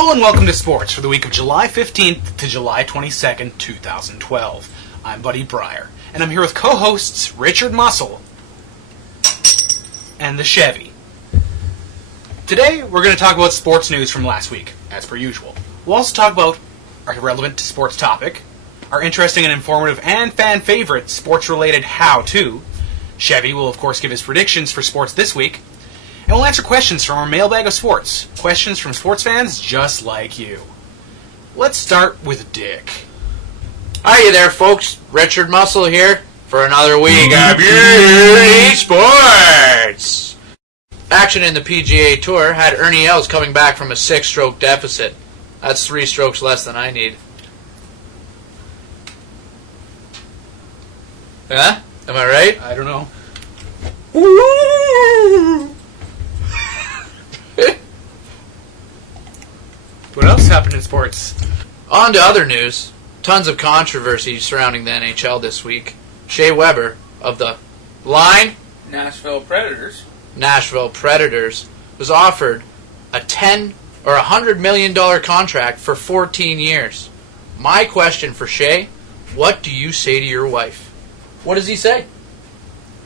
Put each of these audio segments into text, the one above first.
Hello and welcome to Sports for the week of July 15th to July 22nd, 2012. I'm Buddy Breyer, and I'm here with co-hosts Richard Muscle and the Chevy. Today, we're going to talk about sports news from last week, as per usual. We'll also talk about our relevant sports topic, our interesting and informative and fan-favorite sports-related how-to. Chevy will, of course, give his predictions for sports this week, and we'll answer questions from our mailbag of sports. Questions from sports fans just like you. Let's start with Dick. Hi there, folks. Richard Muscle here for another week of Beauty Sports. Action in the PGA Tour had Ernie Els coming back from a 6-stroke deficit. That's 3 strokes less than I need. Huh? Am I right? I don't know. What else happened in sports? On to other news. Tons of controversy surrounding the NHL this week. Shea Weber of the Nashville Predators was offered a $100 million contract for 14 years. My question for Shea, what do you say to your wife? What does he say?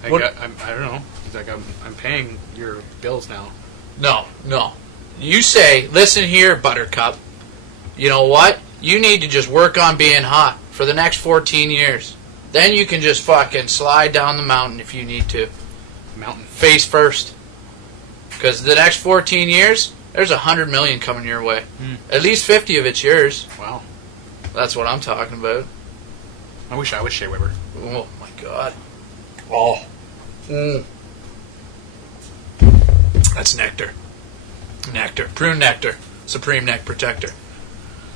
I don't know. He's like, I'm paying your bills now. No. You say, listen here, Buttercup. You know what? You need to just work on being hot for the next 14 years. Then you can just fucking slide down the mountain if you need to. Mountain. Face first. Because the next 14 years, there's $100 million coming your way. At least 50 of it's yours. Wow. That's what I'm talking about. I wish I was Shea Weber. Oh, my God. Oh. That's nectar. Nectar. Prune nectar. Supreme neck protector.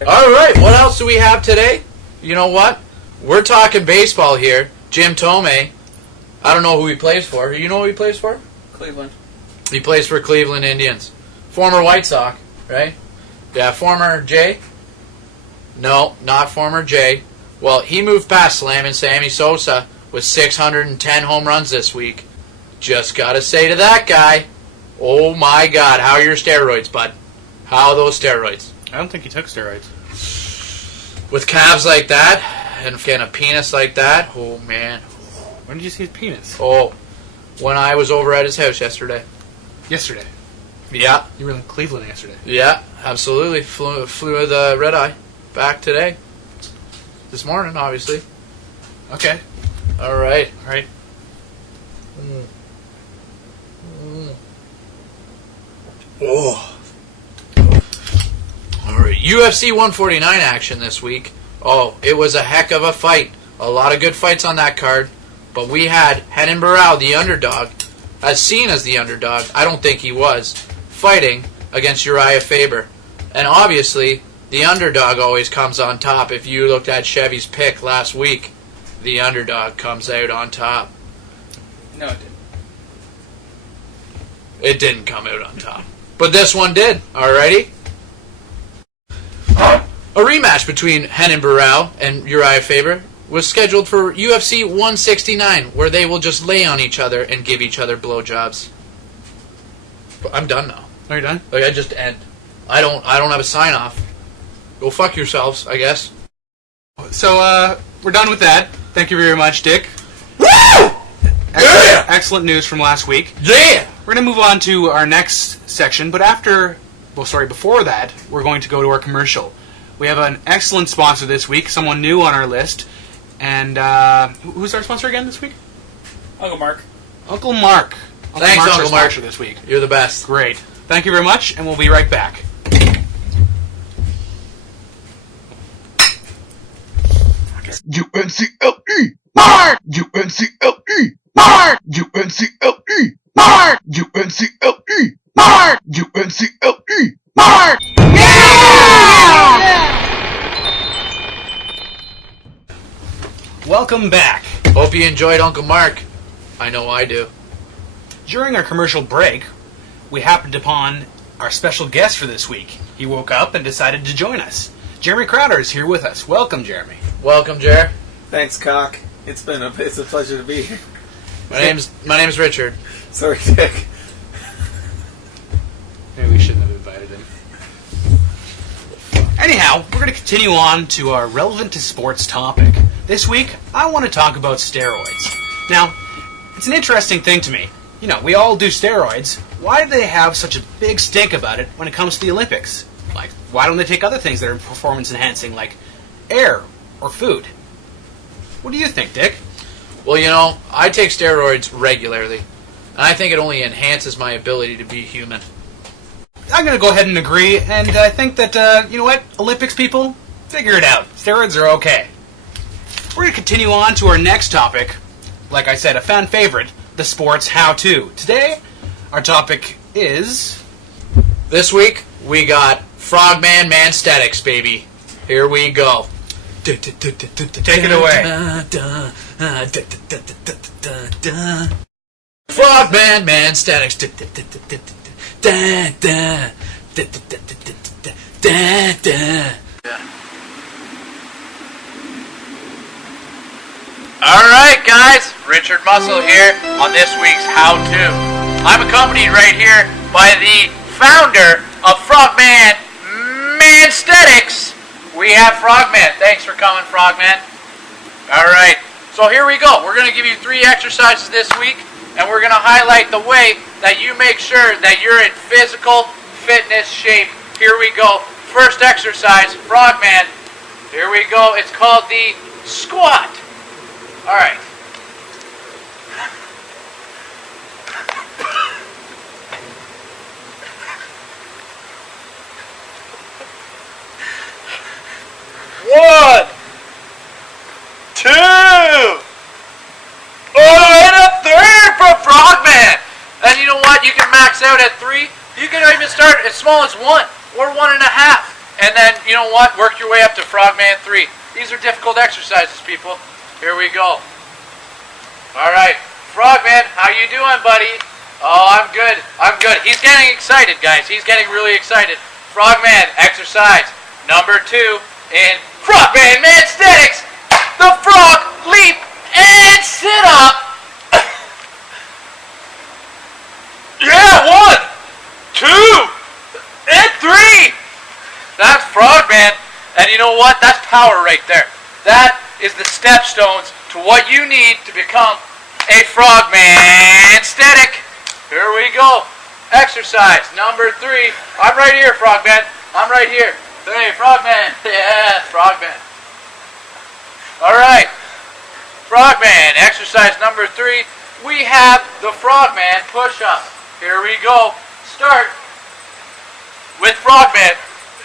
All right, what else do we have today? You know what? We're talking baseball here. Jim Thome. I don't know who he plays for. You know who he plays for? Cleveland. He plays for Cleveland Indians. Former White Sox, right? Yeah, former Jay? No, not former Jay. Well, he moved past slamming Sammy Sosa with 610 home runs this week. Just gotta say to that guy, oh my God, how are your steroids, bud? How are those steroids? I don't think he took steroids. With calves like that, and a penis like that, oh man. When did you see his penis? Oh, when I was over at his house yesterday. Yesterday. Yeah. You were in Cleveland yesterday. Yeah, absolutely. Flew with a red eye. Back today. This morning, obviously. Okay. All right. Oh. All right. UFC 149 action this week. Oh, it was a heck of a fight. A lot of good fights on that card. But we had Renan Barão, the underdog, as seen as the underdog, I don't think he was, fighting against Uriah Faber. And obviously, the underdog always comes on top. If you looked at Chevy's pick last week, the underdog comes out on top. No, it didn't. It didn't come out on top. But this one did. Alrighty? A rematch between Renan Barão and Uriah Faber was scheduled for UFC 169, where they will just lay on each other and give each other blowjobs. I'm done now. Are you done? Like, I just end. I don't have a sign off. Go fuck yourselves, I guess. So, we're done with that. Thank you very much, Dick. Woo! Excellent news from last week. Yeah! We're going to move on to our next section, but before that, we're going to go to our commercial. We have an excellent sponsor this week, someone new on our list. And, who's our sponsor again this week? Uncle Mark. Uncle Mark. Thanks, Mark's Uncle our Mark. sponsor this week. You're the best. Great. Thank you very much, and we'll be right back. UNCLE! Mark! UNCLE! Mark! UNCLE! Mark! UNCLE! Mark! UNCLE! Mark! Welcome back. Hope you enjoyed Uncle Mark. I know I do. During our commercial break, we happened upon our special guest for this week. He woke up and decided to join us. Jeremy Crowder is here with us. Welcome, Jeremy. Welcome, Jer. Thanks, Cock. It's a pleasure to be here. My name's Richard. Sorry, Dick. Maybe we shouldn't have invited him. Anyhow, we're going to continue on to our relevant to sports topic. This week, I want to talk about steroids. Now, it's an interesting thing to me. You know, we all do steroids. Why do they have such a big stink about it when it comes to the Olympics? Like, why don't they take other things that are performance enhancing, like air or food? What do you think, Dick? Well, you know, I take steroids regularly, and I think it only enhances my ability to be human. I'm going to go ahead and agree, and I think that, you know what, Olympics people, figure it out. Steroids are okay. We're going to continue on to our next topic. Like I said, a fan favorite, the sports how-to. Today, our topic is... This week, we got Frogman Manstetics, baby. Here we go. Take it away. Frogman Manstetics. Alright guys, Richard Muscle here on this week's How To. I'm accompanied right here by the founder of Frogman Manstetics. We have Frogman. Thanks for coming, Frogman. Alright, so here we go. We're going to give you 3 exercises this week, and we're going to highlight the way that you make sure that you're in physical fitness shape. Here we go. First exercise, Frogman. Here we go. It's called the squat. Alright. One, 2, and a 3 for Frogman. And you know what? You can max out at 3. You can even start as small as 1 or 1.5. And then, you know what? Work your way up to Frogman 3. These are difficult exercises, people. Here we go. Alright. Frogman, how you doing, buddy? Oh, I'm good. I'm good. He's getting excited, guys. He's getting really excited. Frogman, exercise number 2 in Frogman Manstetics. The frog leap and sit up. Yeah, 1, 2, and 3. That's Frogman. And you know what? That's power right there. That is the stepstones to what you need to become a Frogman Manstetics. Here we go. Exercise number 3. I'm right here, Frogman. I'm right here. Hey, Frogman. Yeah, Frogman. Alright. Frogman. Exercise number 3. We have the Frogman push-up. Here we go. Start with Frogman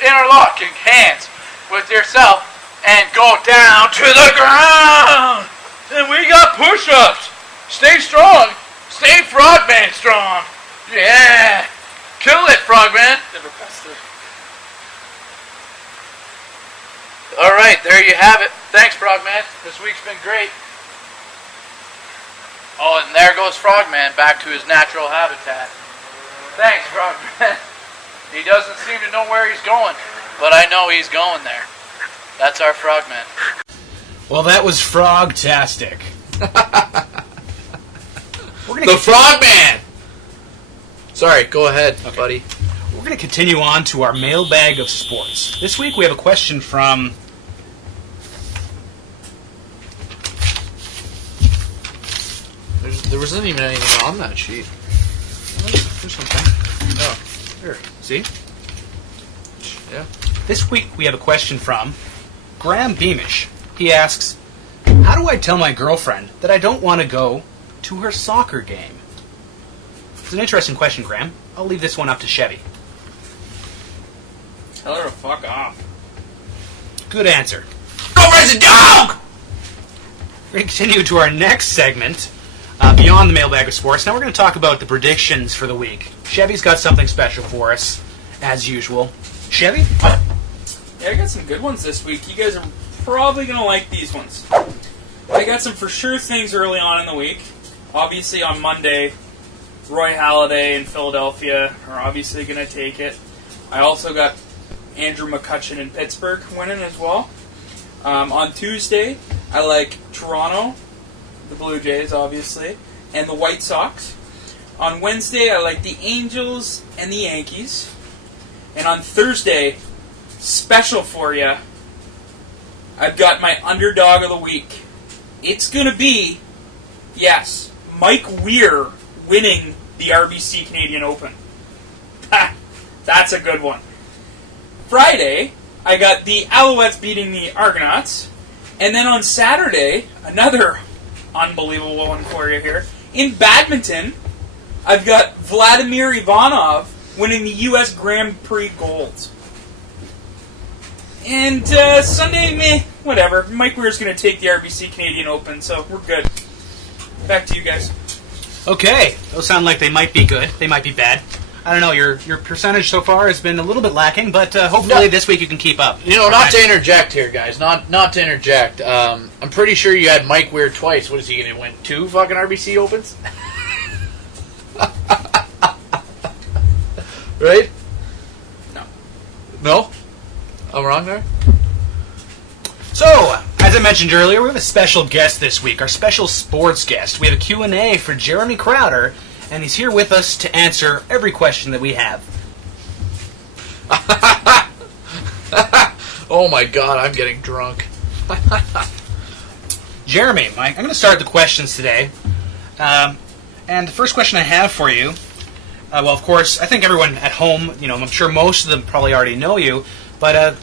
interlocking hands with yourself and go down to the ground. And we got push-ups. Stay strong. Stay Frogman strong. Yeah. Kill it, Frogman. Never pressed it. Alright, there you have it. Thanks, Frogman. This week's been great. Oh, and there goes Frogman back to his natural habitat. Thanks, Frogman. He doesn't seem to know where he's going, but I know he's going there. That's our Frogman. Well, that was frog-tastic. The Frogman! Sorry, go ahead, buddy. We're going to continue on to our mailbag of sports. This week we have a question from... There wasn't even anything on that sheet. There's something. Oh, here. See? Yeah. This week we have a question from Graham Beamish. He asks, how do I tell my girlfriend that I don't want to go to her soccer game? It's an interesting question, Graham. I'll leave this one up to Chevy. Tell her to fuck off. Good answer. Go raise a dog! We're going to continue to our next segment, beyond the mailbag of sports. Now we're going to talk about the predictions for the week. Chevy's got something special for us, as usual. Chevy? Yeah, I got some good ones this week. You guys are probably going to like these ones. I got some for sure things early on in the week. Obviously on Monday, Roy Halladay and Philadelphia are obviously going to take it. I also got Andrew McCutcheon in Pittsburgh winning as well. On Tuesday, I like Toronto, the Blue Jays obviously, and the White Sox. On Wednesday, I like the Angels and the Yankees. And on Thursday, special for you. I've got my underdog of the week. It's going to be, yes, Mike Weir winning the RBC Canadian Open. That's a good one. Friday, I got the Alouettes beating the Argonauts. And then on Saturday, another unbelievable one for you here. In badminton, I've got Vladimir Ivanov winning the U.S. Grand Prix Gold. And Sunday, meh, whatever. Mike Weir's going to take the RBC Canadian Open, so we're good. Back to you guys. Okay, those sound like they might be good. They might be bad. I don't know. Your percentage so far has been a little bit lacking, but hopefully this week you can keep up. You know, not to interject here, guys. Not to interject. I'm pretty sure you had Mike Weir twice. What is he going to win? 2 fucking RBC Opens? Right? No. No? I'm wrong there? So, as I mentioned earlier, we have a special guest this week, our special sports guest. We have a Q&A for Jeremy Crowder, and he's here with us to answer every question that we have. Oh my god, I'm getting drunk. Jeremy, I'm going to start the questions today. And the first question I have for you, well, of course, I think everyone at home, I'm sure most of them probably already know you, but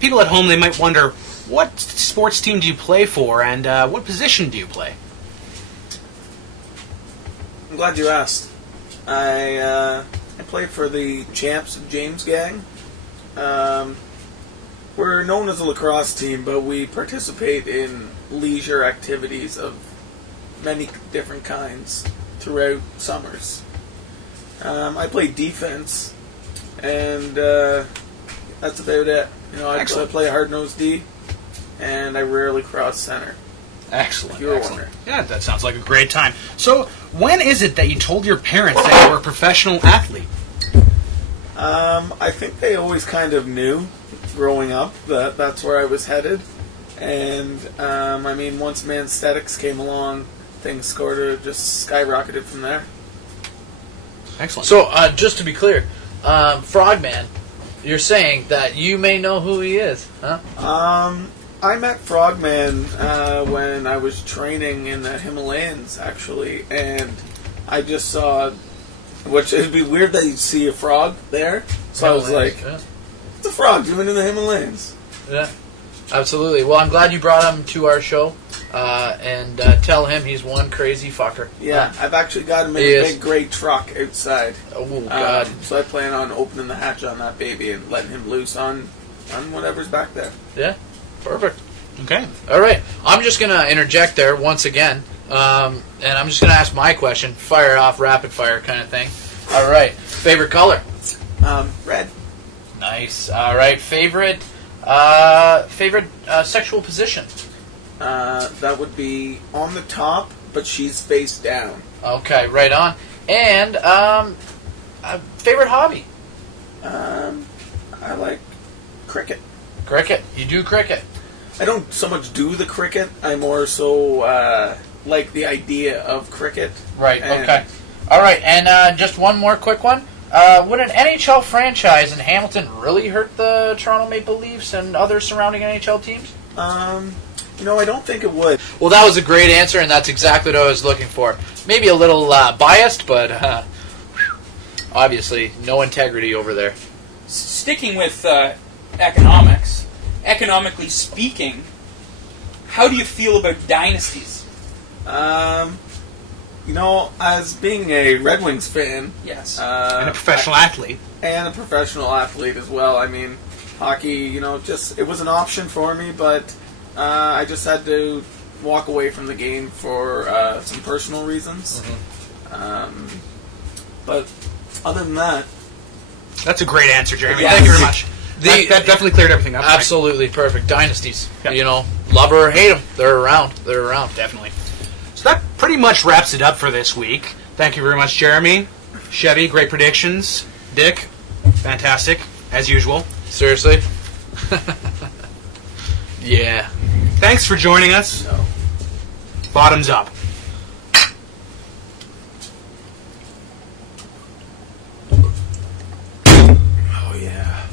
people at home, they might wonder, what sports team do you play for, and what position do you play? I'm glad you asked. I play for the Champs of James gang. We're known as a lacrosse team, but we participate in leisure activities of many different kinds throughout summers. I play defense, and that's about it. I play hard-nosed D, and I rarely cross center. Excellent. If you were Excellent. wondering. Yeah, that sounds like a great time. So, when is it that you told your parents that you were a professional athlete? I think they always kind of knew, growing up, that that's where I was headed. And, once Mansthetics came along, things sort of just skyrocketed from there. Excellent. So, just to be clear, Frogman, you're saying that you may know who he is, huh? I met Frogman when I was training in the Himalayas, actually, and I just saw, which it'd be weird that you'd see a frog there, so I was like, it's a frog doing in the Himalayas. Yeah, absolutely. Well, I'm glad you brought him to our show, and tell him he's one crazy fucker. Yeah, I've actually got him in a big gray truck outside. Oh, God. So I plan on opening the hatch on that baby and letting him loose on whatever's back there. Yeah. Perfect. Okay. All right. I'm just going to interject there once again, and I'm just going to ask my question. Fire off, rapid fire kind of thing. All right. Favorite color? Red. Nice. All right. Favorite sexual position? That would be on the top, but she's face down. Okay. Right on. And favorite hobby? I like cricket. Cricket. You do cricket. I don't so much do the cricket. I more so like the idea of cricket. Right, okay. All right, and just one more quick one. Would an NHL franchise in Hamilton really hurt the Toronto Maple Leafs and other surrounding NHL teams? I don't think it would. Well, that was a great answer, and that's exactly what I was looking for. Maybe a little biased, but obviously no integrity over there. Sticking with economics, economically speaking, how do you feel about dynasties? As being a Red Wings fan, Yes. And a professional athlete. and a professional athlete as well. Hockey, it was an option for me, but I just had to walk away from the game for some personal reasons. Mm-hmm. But other than that, That's a great answer, Jeremy. Yes. Thank you very much. That definitely cleared everything up. Absolutely perfect. Dynasties. Yep. Love her or hate them, they're around. They're around. Definitely. So that pretty much wraps it up for this week. Thank you very much, Jeremy. Chevy, great predictions. Dick, fantastic, as usual. Seriously? Yeah. Thanks for joining us. no. Bottoms up. Oh yeah.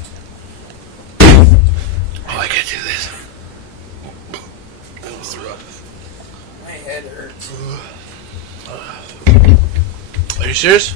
head hurts. Are you serious?